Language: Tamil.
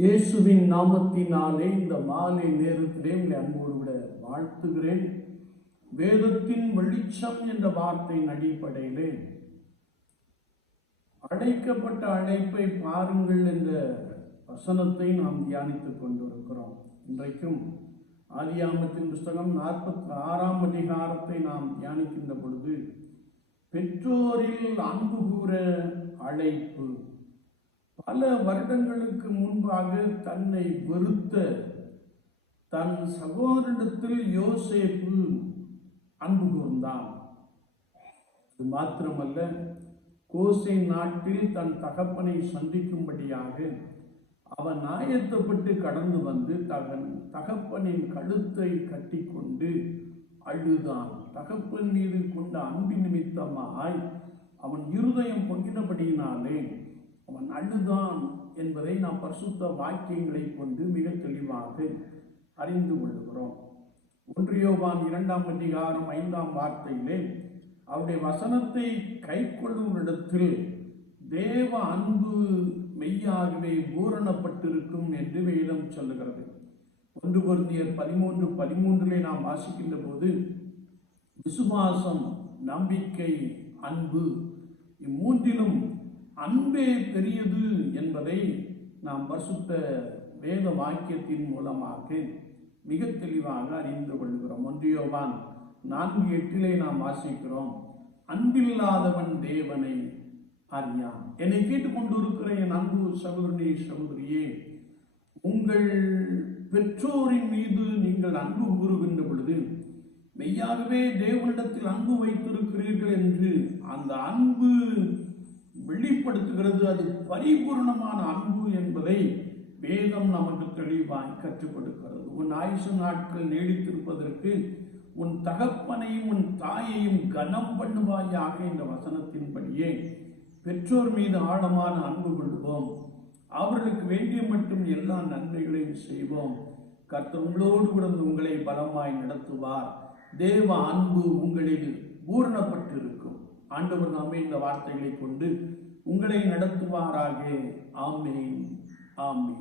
இயேசுவின் நாமத்தினாலே இந்த மாலை நேரத்திலே உங்களை அன்போடு விட வாழ்த்துகிறேன். வேதத்தின் வெளிச்சம் என்ற வார்த்தையின் அடிப்படையிலே அழைக்கப்பட்ட அழைப்பை பாருங்கள் என்ற வசனத்தை நாம் தியானித்துக் கொண்டிருக்கிறோம். இன்றைக்கும் ஆதியாமத்தின் புஸ்தகம் நாற்பத்தி ஆறாம் அதிகாரத்தை நாம் தியானிக்கின்ற பொழுது பெற்றோரில் அன்பு கூற அழைப்பு பல வருடங்களுக்கு முன்பாக தன்னை வெறுத்த தன் சகோதரிடத்தில் யோசேப்பு அன்பு கூர்ந்தான். அது மாத்திரமல்ல கோசை நாட்டில் தன் தகப்பனை சந்திக்கும்படியாக அவன் ஆயத்தப்பட்டு கடந்து வந்து தகன் தகப்பனின் கழுத்தை கட்டிக்கொண்டு அழுதான். தகப்பன் மீது கொண்ட அன்பின் நிமித்தமாய் அவன் இருதயம் பொங்கினபடியினாலே அவன் அழுதான் என்பதை நாம் பரிசுத்த வாக்கியங்களை கொண்டு மிக தெளிவாக அறிந்து கொள்கிறோம். ஒன்றியோவான் இரண்டாம் அதிகாரம் ஐந்தாம் வார்த்தையிலே அவருடைய வசனத்தை கைக்கொள்ளும் இடத்தில் தேவ அன்பு மெய்யாகவே பூரணப்பட்டிருக்கும் என்று வேதம் சொல்லுகிறது. ஒன்று பொருந்தியர் பதிமூன்று பதிமூன்றிலே நாம் வாசிக்கின்ற போது விசுவாசம் நம்பிக்கை அன்பு இம்மூன்றிலும் அன்பே பெரியது என்பதை நாம் பரிசுத்த வேத வாக்கியத்தின் மூலமாக மிக தெளிவாக அறிந்து கொள்கிறோம். ஒன்றியோவான் நான்கு எட்டிலே நாம் வாசிக்கிறோம் அன்பில்லாதவன் தேவனை அறியான். என்னை கேட்டுக்கொண்டிருக்கிற என் அன்பு சகோதரனே சகோதரியே உங்கள் பெற்றோரின் மீது நீங்கள் அன்பு கூறுகின்ற பொழுது மெய்யாகவே தேவனிடத்தில் அன்பு வைத்திருக்கிறீர்கள் என்று அந்த அன்பு வெளிப்படுத்துகிறது. அது பரிபூர்ணமான அன்பு என்பதை வேதம் நமக்கு தெளிவாய் கற்றுக் கொடுக்கிறது. உன் ஆயுசு நாட்கள் நீடித்திருப்பதற்கு உன் தகப்பனையும் உன் தாயையும் கனம் பண்ணுவாயாக என்ற வசனத்தின்படியே பெற்றோர் மீது ஆழமான அன்பு கொள்வோம். அவர்களுக்கு வேண்டிய மட்டும் எல்லா நன்மைகளையும் செய்வோம். கர்த்தவங்களோடு கூட உங்களை பலமாய் நடத்துவார். தேவ அன்பு உங்களில் பூரணப்பட்டிருக்கும். ஆண்டவர் நாமே இந்த வார்த்தைகளை கொண்டு உங்களை நடத்துவாராக. ஆமேன். ஆமேன்.